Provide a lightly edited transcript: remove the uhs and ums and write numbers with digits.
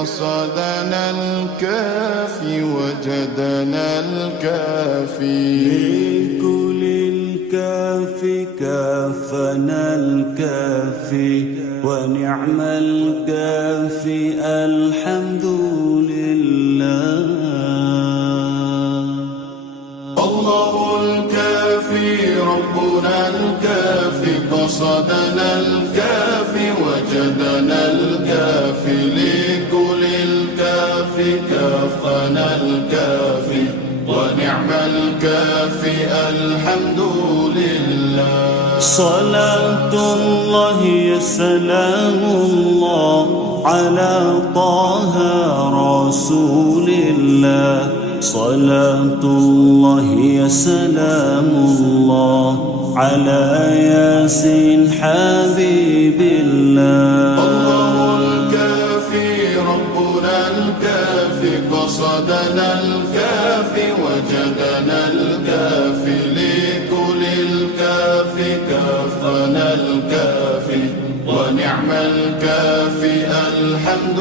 قصدنا الكافي وجدنا الكافي. لكل الكافي كافنا الكافي ونعم الكافي الحمد لله. الله الكافي ربنا الكافي قصدنا الكافي وجدنا الكافي. لكل الكافي كافنا الكافي ونعم الكافي الحمد لله. صلاة الله يا سلام الله على طه رسول الله. صلاة الله يا سلام الله على ياسين حبيب الله. الله الكافي ربنا الكافي قصدنا الكافي وجدنا الكافي. لكل الكافي كافنا الكافي ونعم الكافي الحمد